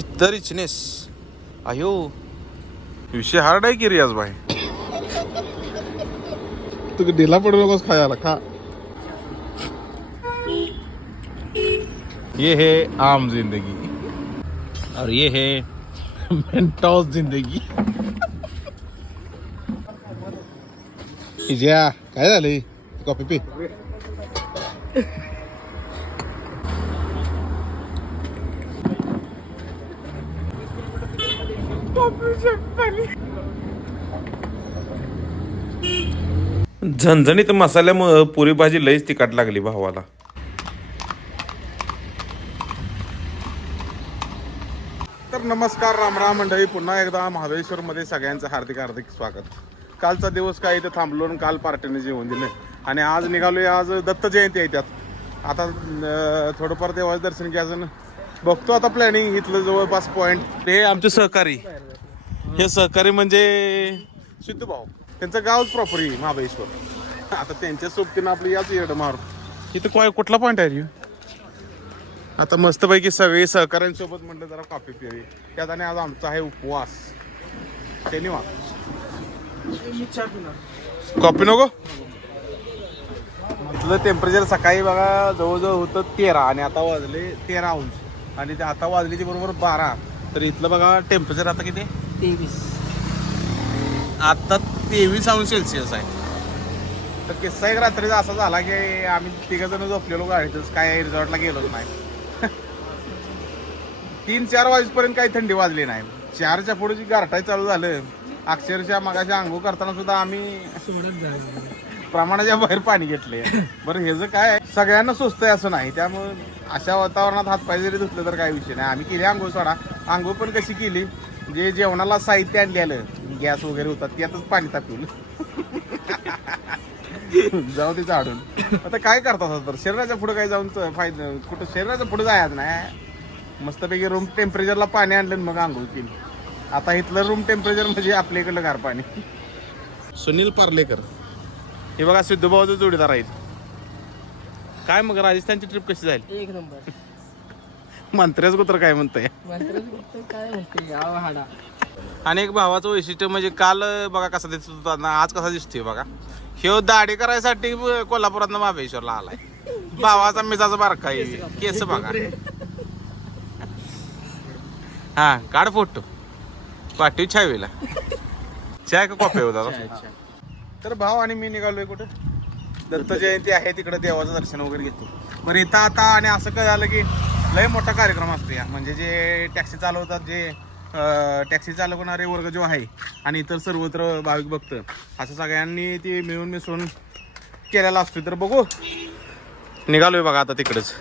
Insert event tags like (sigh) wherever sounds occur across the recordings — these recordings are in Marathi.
तर इचनेस अयो विषय हार्ड आहे की रियाज भाई? तू ढिला पडू नकोस खायला खा. ये है आम जिंदगी। और ये है मेंटोस जिंदगी। इजा काय झालंय कॉफी पी? झणझणीत मसाल्यामुळं पुरी भाजी लईच तिखट लागली भावाला. तर नमस्कार रामराम मंडळी. पुन्हा एकदा महाबळेश्वरमध्ये सगळ्यांचं हार्दिक हार्दिक स्वागत. कालचा दिवस काय इथं थांबलो आणि काल पार्टीने जेवण दिलं आणि आज निघालोय आज दत्त जयंती आहे त्यात. आता थोडंफार देवाचं दर्शन घ्यायचं बघतो आता प्लॅनिंग इथलं जवळपास पॉईंट हे आमचे सहकारी. हे सहकारी म्हणजे सिद्धू भाऊ. त्यांचं गावच प्रॉपर आहे महाबळेश्वर. आता त्यांच्या सोबतीनं आपली याच येड मारू इथं काय कुठला पॉईंट आहे रे? आता मस्तपैकी सगळे सहकाऱ्यांसोबत म्हटलं जरा कॉफी पिवी त्यात आणि आज आमचा आहे उपवास. शनिवार. कॉपी नको? इथलं टेम्परेचर सकाळी बघा जवळजवळ होतं तेरा आणि आता वाजले तेरा अंश. आणि ते आता वाजले ती बरोबर बारा. तर इथलं बघा टेम्परेचर आता किती? तेवीस. आता तेवीस अंश सेल्सिअस आहे. तर किस्सा एक रात्रीचा असा झाला की आम्ही तिघ जण झोपलेलो गाडीतच काय रिसॉर्टला गेलोच नाही. तीन चार वाजेपर्यंत काही थंडी वाजली नाही. चारच्या पुढे जी गारठाय चालू झालं अक्षरशः मगाच्या आंघोळ करताना सुद्धा आम्ही प्रमाणाच्या बाहेर पाणी घेतले बरं हे जर काय आहे, सगळ्यांना स्वस्त आहे असं नाही. त्यामुळे अशा वातावरणात हातपाय जरी धुतलं तर काय विषय नाही. आम्ही केली आंघोळ सोडा. आंघोळ पण कशी केली? जे जेवणाला साहित्य आणलेलं गॅस वगैरे होता त्यातच पाणी तापवलं. जाऊ ते झाडून. आता काय करतात तर शरीराच्या पुढे काय जाऊन फायदा कुठं शरीराच्या पुढे जायचं नाही. मस्तपैकी रूम टेम्परेचरला पाणी आणलं आणि मग आंघोळ केली. आता इथलं रूम टेम्परेचर म्हणजे आपल्या इकडलं गार पाणी. सुनील पार्लेकर. हे बघा सिद्धूभाऊचं जोडीदार आहेत. काय मग राजस्थानची ट्रिप कशी जाईल एक नंबर. मंत्र्याच कुत्र काय म्हणतंय? काय म्हणते गाव हाडा. आणि एक भावाचं वैशिष्ट्य म्हणजे काल बघा कसा दिसत होता ना आज कसा दिसतोय बघा. ह्यो दाढी करायसाठी कोल्हापुरात महाबळेश्वरला आलाय. भावाचा मिजाचा बारका आहे. केस बघा. हा काढ फोटो. पाठीव छावीला. चाय का कॉफी होता तर भाव आणि मी निघालोय कुठे? दत्त जयंती आहे तिकडे देवाचं दर्शन वगैरे घेतो. बरं इथं आता आणि असं काय झालं की लय मोठा कार्यक्रम असतो या. म्हणजे जे टॅक्सी चालवतात जे टॅक्सी चालवणारे वर्ग जो आहे आणि इतर सर्वत्र भाविक भक्त असं सगळ्यांनी ती मिळून मिसळून केलेला असतो तर बघू. निघालोय बघा आता तिकडेच.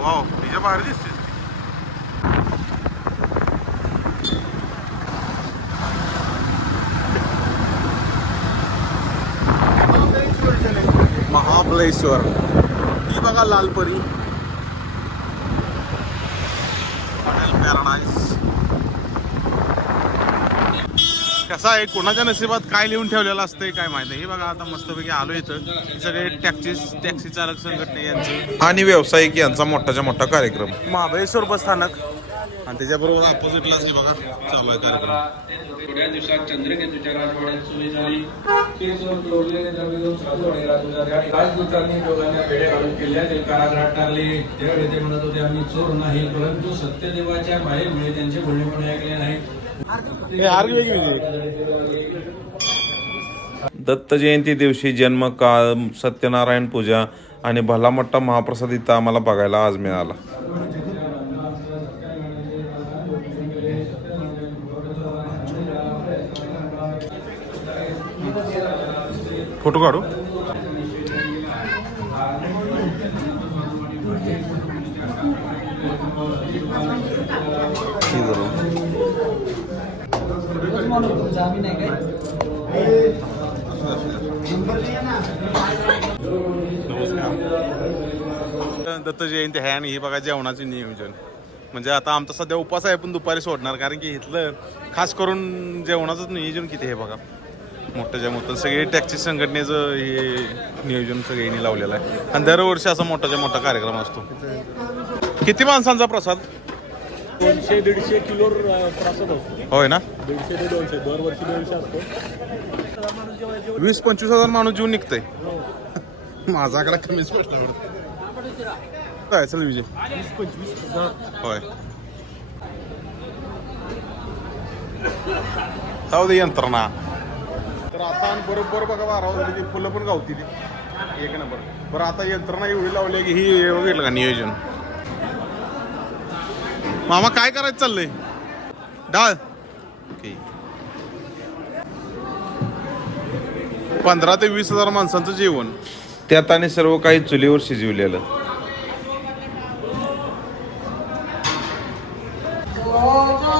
वाव तिच्या बाहेर दिसते महाबळेश्वर ही बघा लालपरी हॉटेल पॅराडाईज. कसं आहे? कोणाच्या नशिबात काय लिहून ठेवलेलं असतंय काय माहिती हे बघा आता मस्तपैकी आलो इथं. सगळे टॅक्सी टॅक्सी चालक संघटने यांचं. आणि व्यावसायिक यांचा मोठाच्या मोठा कार्यक्रम. महाबळेश्वर बस स्थानक. आणि त्याच्याबरोबर अपोजिटलाच हे बघा चालू आहे कार्यक्रम. थोड्या दिवसात चंद्रकेतूच्या राजवाड्यात सोय झाली. केसवर जोडलेले जमिनीवर साधू आणि राजूला राजदूतांनी दोघांना पेढे घालून किल्ल्यातील कारागृहात टाकले. त्यावेळी ते म्हणत होते आम्ही चोर नाही परंतु सत्यदेवाच्या मायेमुळे त्यांचे बोलणे पण ऐकले नाही. दत्त जयंती दिवशी जन्म काळ सत्यनारायण पूजा आणि भला मोठा महाप्रसाद इथं आम्हाला बघायला आज मिळाला. फोटो काढू? दत्त जयंती आहे आणि हे बघा जेवणाचे नियोजन. म्हणजे आता आमचा सध्या उपास आहे पण दुपारी सोडणार कारण की इथलं खास करून जेवणाचंच नियोजन किती हे बघा. मोठ्याच्या मोठं सगळे टॅक्सी संघटनेचं हे नियोजन सगळ्यांनी लावलेलं आहे. आणि दरवर्षी असा मोठाच्या मोठा कार्यक्रम असतो. किती माणसांचा प्रसाद? दोनशे दीडशे किलो प्रसाद असतो. होय ना? दीडशे ते दोनशे दरवर्षी दोनशे असतो. वीस पंचवीस हजार माणूस जीवन निघतंय. माझा आकडा कमीच वाटतं. काय चल विजय? वीस पंचवीस हजार. होय. जाऊ दे यंत्रणा. तर आता आणि बरोबर बघा बारा वाजले ती फुलं पण गावती ती एक नंबर. बरं आता यंत्रणा एवढी लावली आहे की ही बघितलं का नियोजन? मामा काय करायचं चाललंय? डाळ. पंधरा ते वीस हजार माणसांचं जेवण. त्यात आणि सर्व काही चुलीवर शिजवलेलं. जन्म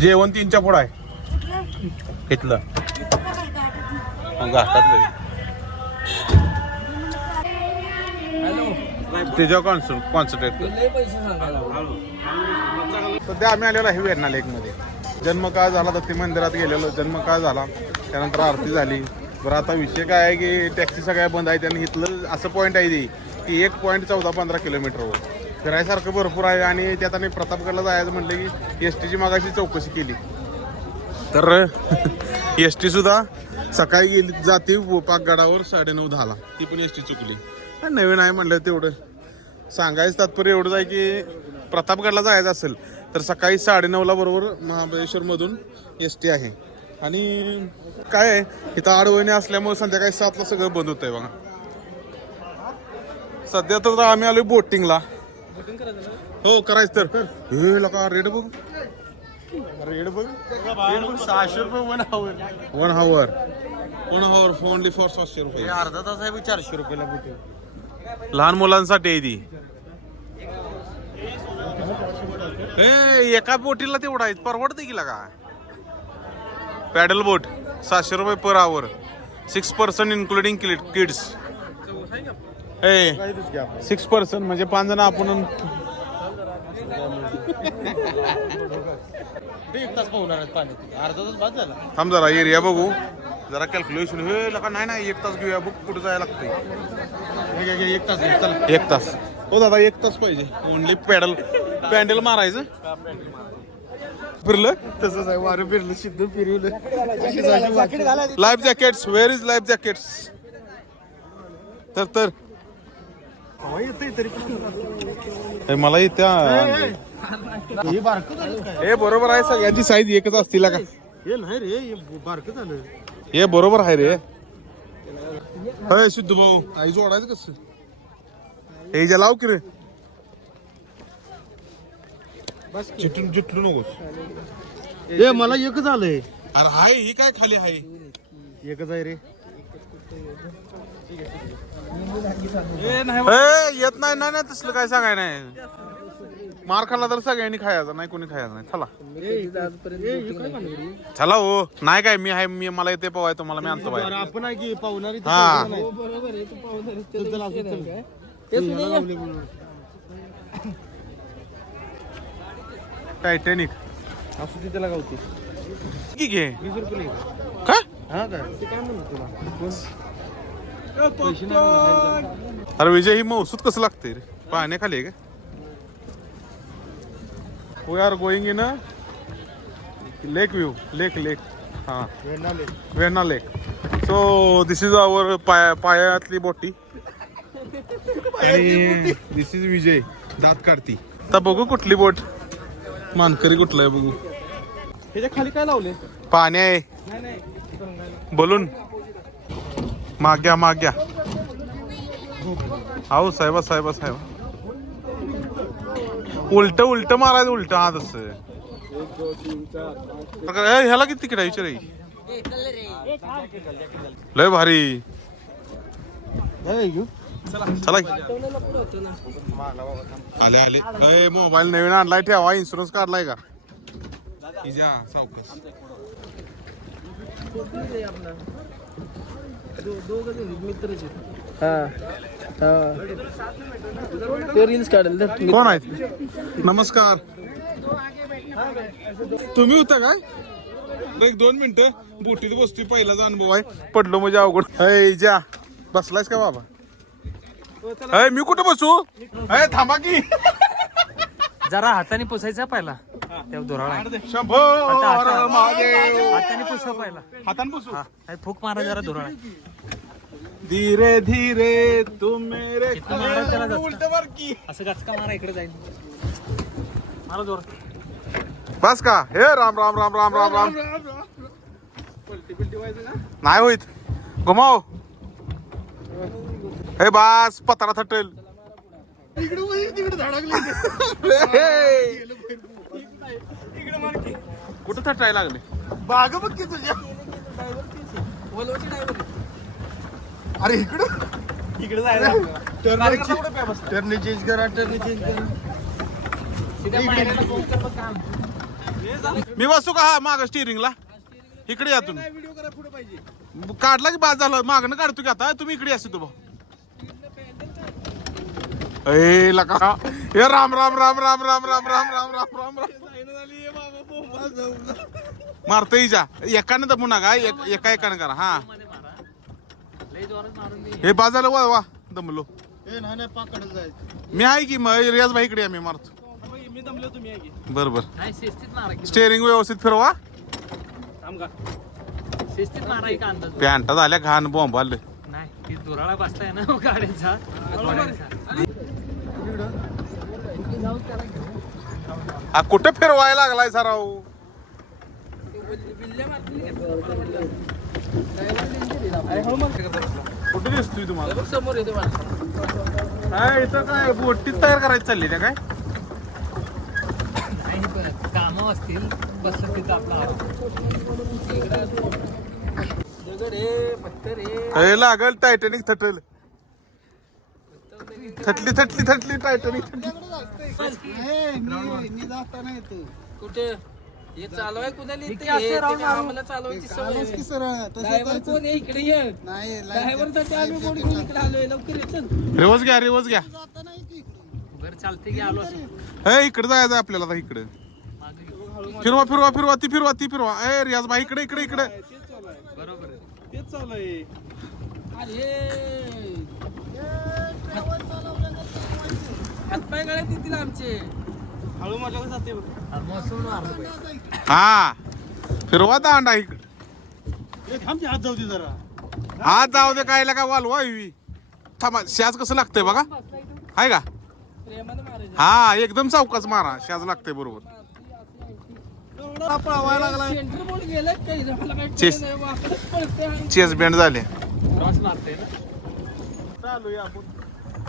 जेवण तीनच्या पुढं आहे. घेतलं घाटातलं त्याच्यावर कॉन्सन्ट्रेट कॉन्सन्ट्रेट सांगायला सध्या आम्ही आलेलो आहे वेरणा लेकमध्ये. जन्मकाळ झाला दत्ती मंदिरात गेलेलो. जन्मकाळ झाला. त्यानंतर आरती झाली. बरं आता विषय काय आहे की टॅक्सी सगळ्या बंद आहे आणि इथलं असं पॉईंट आहे ती की एक पॉईंट चौदा पंधरा किलोमीटरवर. फिरायसारखं भरपूर आहे आणि त्यात आणि प्रतापगडला जायचं म्हटलं की एस टीची मागाशी चौकशी केली. तर (laughs) एस टी सुद्धा सकाळी गेली जाते पाकगडावर साडेनऊ दहाला. ती पण एस टी चुकली नवीन आहे म्हणलं तेवढं. सांगायचं तात्पर्य एवढंच आहे की प्रतापगडला जायचं असेल तर सकाळी साडेनऊला बरोबर महाबळेश्वरमधून एस टी आहे. आणि काय आहे इथं आडवणी असल्यामुळे संध्याकाळी सातला सगळं बंद होतंय बघा. सध्या तर आम्ही आलो बोटिंगला हो करायचं तर. हे लका रेड बघ रेड बघ रेड बघ सहाशे रुपये one hour one hour one hour only for सहाशे रुपये अर्धा तास आहे चारशे रुपयाला बुकिंग लहान मुलांसाठी आहे ती. ए, एका बोटीला तेवढा आहे. परवडते की का पॅडल बोट सातशे रुपये per hour six person including kids ए सिक्स पर्सन म्हणजे पाच जण आपण एक तास पाहणार आहेत पाणी अर्धा तास बाद झाला. थांब जरा एरिया बघू. जरा कॅल्क्युलेशन हे लका नाही नाही एक तास घेऊया. बुक कुठं जायला लागतंय. एक तास चला. एक तास. हो दादा एक तास पाहिजे. ओनली पॅडल पॅन्डल मारायचं. फिरलं? तसंच आहे वारं फिरलं सिद्ध फिरवलं. Life jackets where is life jackets तर तर. हे मला इथे हे हे बरोबर आहे सगळ्यांची साईज एकच असतील का? हे नाही रे हे बारकं झालं. हे बरोबर आहे रे. होय भाऊ आई जोडायचं कसं? हे जे लाव की रे. चिटून चिटू नकोस. हे मला एकच आलंय. अरे हाय ही काय खाली आहे? एकच आहे रे. ए, येत नाही नाही नाही तसलं काय सांगाय नाही. मार खाल्ला तर सगळ्यांनी खायचा नाही कोणी खायचं नाही. चला. चला हो. नाही काय मी आहे मी मला येते पवाय तुम्हाला मी आणतो बाहेर. आपण आहे की पाहुणारी हा. बरोबर आहे तू पाहुणार आहे, काय? टायटॅनिक असू हा काय? काय म्हणतो तुला? अरे विजय ही मौसूद कसं लागते रे? पाण्याखाली आहे का? We are going in lake view lake lake हा. Venna lake so this is our पाया पायातली बोटी. आणि दिस इज विजय दात काढती. आता बघू कुठली बोट. मानकरी कुठला आहे बघू. ह्याच्या खाली काय लावले पाणी आहे. बोलून. माग्या माग्या. आहो साहेबा साहेबा साहेब. उलट उलट मारायचं उलट. हा तस. ह्याला किती तिकीट आहे? विचार लय भारी. चला. आले आले. अय मोबाईल नवीन आणलाय ठेवा. इन्शुरन्स काढलाय का? इजा सावकस हा. हा. ते रील्स काढेल तर कोण आहेत? नमस्कार. तुम्ही होता काय? एक दोन मिनिटं. बोटीत बसतोय पहिलाचा अनुभव आहे. पडलो म्हणजे अवघड. जा. बसलायस का बाबा? अय मी कुठं बसू? अय थांबा की. जरा हाताने पुसायचा पहिला. त्या धुराळा हाताने पुसा पहिला. हातान बसू हा आणि फूक मारा जरा धुराळा धीरे धीरे तू मेरे मारा त्याला असं गचका इकडे जाईल मारा जोरात. बस का? हे राम राम राम राम राम राम. नाही होईत. घुमाव. हे बास पत्रा थटेल. (laughs) कुठं थटायला लागले बाग बघ की तुझ्या अरे इकडं इकडे जायला टर्नी चेंज करा टर्नी चेंज करा मी बसू का हा माग स्टिअरिंगला इकडे या तुम्ही व्हिडिओ करा पुढे पाहिजे काढला की बाद झालं मागणं काढतो की आता तुम्ही इकडे असते तू ए लका हे राम राम राम राम राम राम राम राम राम राम राम मारतो इजा एकानं दमू नका एक- एका एकानं करा. हा. हे बाद झालं वा वा दमलो. मी आहे की मग? रियाज भाई इकडे मी मारतो. मी दमलो तुम्ही आहे की बरोबर. नाही शिस्तीत मारा की स्टेअरिंग व्यवस्थित फिरवा. थांब का शिस्तीत मारा एक अंदाज पॅन्टा झाल्या घाण बॉम्ब आले. नाही ती धुराळा बसलाय ना गाड्यांचा. हा कुठं फिरवायला लागलाय सराव कुठे दिसतोय तुम्हाला? समोर येतो काय इथं काय बोटीत तयार करायची चालली त्या काय? कामं असतील बस तिथं आपला लागल टायटॅनिक थटल. थटली थटली थटली टायटॅनिक कुठे? हे चालवाय कुणाला येते इथे असे राहून ते आम्हाला चालवायची सवय ड्रायव्हर कोण आहे इकडे ये? ड्रायव्हरसाठी आम्ही कोण घेऊन इकडे आलोय. लवकर ये चल. रिवर्स घ्या रिवर्स घ्या. बरं चालते की आलो असं? हे इकडे जायचं आपल्याला आता इकडे. फिरवा फिरवा फिरवा ती फिरवा ती फिरवा. ए रियाज भाई इकडे इकडे इकडे. बरोबर आहे. तेच चालू आहे. अरे! हातपाय गळ्यात हळू जाते हा. फिरवा दांडा इकडे. हात जाऊ दे जरा. हात जाऊ दे कायला का वाल वाईवी थांबा शाज कसं लागतंय बघा. आहे का? हा एकदम चौकाच मारा. शाज लागतंय बरोबर. चेस बँड झाले.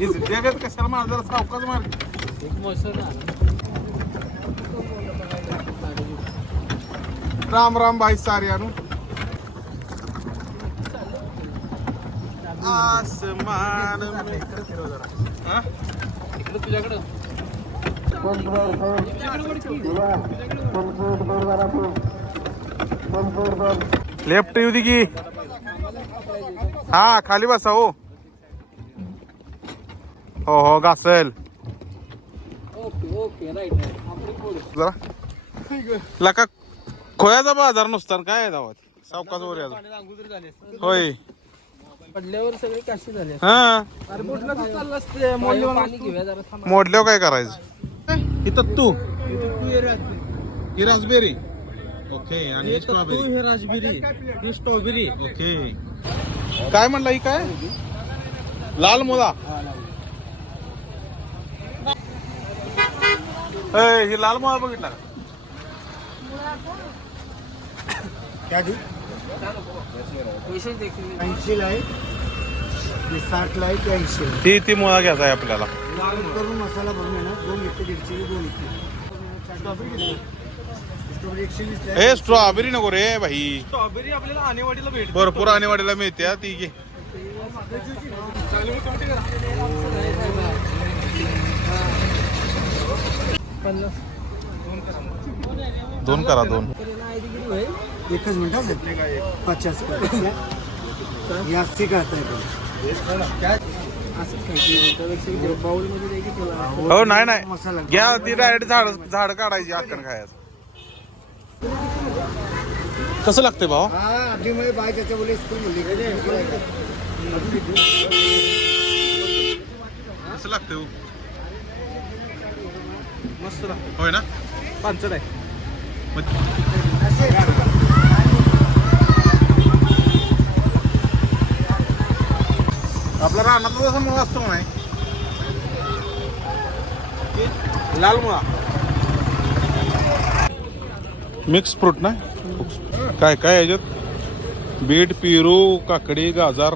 जगत कशाला मार जरा सावकाच मार. राम राम भाई सारियानु आसमान में इकडे तुझ्याकडं. लेफ्ट येऊ दे की. हा खाली बसा हो. हो हो घासल. ओके ओके राईट जरा. लका खोयाचा बाजार नुसता आणि काय आहे गावात? सावकाच वर याचा. होय. पडल्यावर सगळे काशी झाले हा. अरे कुठलं तू चाललं असते. पाणी घेऊया जरा थांबा. मोडल्यावर काय करायचं? इथं तू. ही रासबेरी. ओके आणि स्ट्रॉबेरी. हे राजबिरी ही स्ट्रॉबेरी. ओके. काय म्हणला ही काय? लाल मुला ए, ही लाल मुळा बघितला का? आहे आहे ते ती ती मुळा घ्यायचा आहे आपल्याला. आहे करून मसाला भरून आहे ना दोन इथे दीडशे दोन इथे स्ट्रॉबेरी एकशे वीस ला ए स्ट्रॉबेरी नको रे भाई. स्ट्रॉबेरी आपल्याला आणेवाडीला भेट भरपूर आणेवाडीला मिळते हा, ती घे. पन्नास. दोन करा दोन. एकच मिनिट हा. पचास हे. हो नाही नाही. घ्या. ती डायरेक्ट झाड झाड काढायची अक्कन खायचं. कसं लागते भाऊ? हा कसं लागते होय ना? पांचट आहे. आपला रानातला जसा मुळा असतो नाही लाल मुळा. मिक्स फ्रूट ना? काय काय याच्यात? बीट पेरू काकडी गाजर.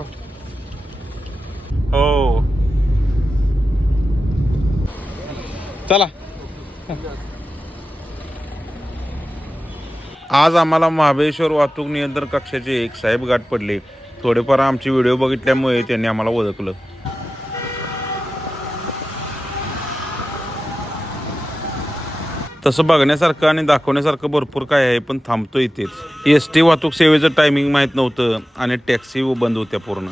हो. चला. आज आम्हाला महाबळेश्वर वाहतूक नियंत्रण कक्षाचे एक साहेब गाठ पडले. थोडेफार आमचे व्हिडिओ बघितल्यामुळे त्यांनी आम्हाला ओळखलं. तसं बघण्यासारखं आणि दाखवण्यासारखं भरपूर काय आहे पण थांबतो इथेच. एस टी वाहतूक सेवेचं टायमिंग माहीत नव्हतं आणि टॅक्सी बंद होत्या पूर्ण.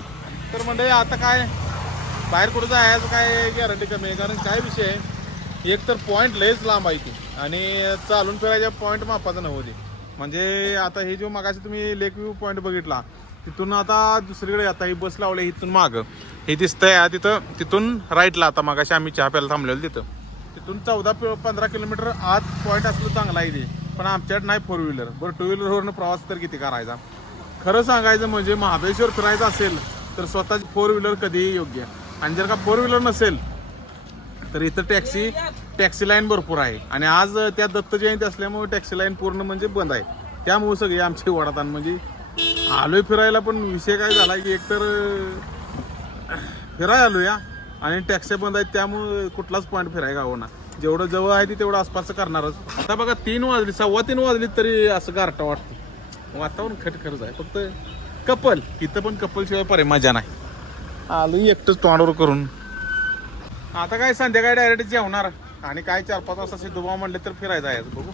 तर म्हणजे आता काय? बाहेर कुठं जायचं काय? गॅरंटी कमी आहे. कारण काय विषय आहे? एक तर पॉईंट लयच लांब आहे ती आणि चालून फिरायच्या पॉईंट मापाचा नव्हते म्हणजे आता हे जो मागाशी तुम्ही लेक व्ह्यू पॉईंट बघितला तिथून आता दुसरीकडे आता ही बस लावली इथून मागं. हे दिसतंय तिथं तिथून राईटला आता मागाशी आम्ही चहा प्यायला थांबलेलो तिथं. तिथून चौदा पंधरा किलोमीटर आत पॉईंट असलं चांगला आहे ते. पण आमच्याकडे नाही फोर व्हीलर बरं टू व्हीलरवरनं प्रवास तर किती करायचा? खरं सांगायचं म्हणजे महाबळेश्वर फिरायचं असेल तर स्वतःची फोर व्हीलर कधीही योग्य. आणि जर का फोर व्हीलर नसेल तर इथं टॅक्सी टॅक्सी लाईन भरपूर आहे. आणि आज त्या दत्त जयंती असल्यामुळे टॅक्सी लाईन पूर्ण म्हणजे बंद आहे. त्यामुळे सगळी आमची वडातान म्हणजे आलोय फिरायला पण विषय काय झाला की एकतर फिराय फिरायला आलो या आणि टॅक्सी बंद आहेत त्यामुळे कुठलाच पॉईंट फिरायला गावना जेवढं जवळ आहे ते तेवढं आसपासचं करणारच. आता बघा तीन वाजली सव्वा तीन वाजली तरी असं गारटा वाटतं वातावरण खटखरच आहे. फक्त कपल इथं पण कपलशिवाय पर्याय मजा नाही. आलो एकटंच तोंडावर करून. आता काय संध्याकाळी डायरेक्ट जेवणार. आणि काय चार पाच वाजता सिद्धोबा म्हणले तर फिरायचं आहे बघू.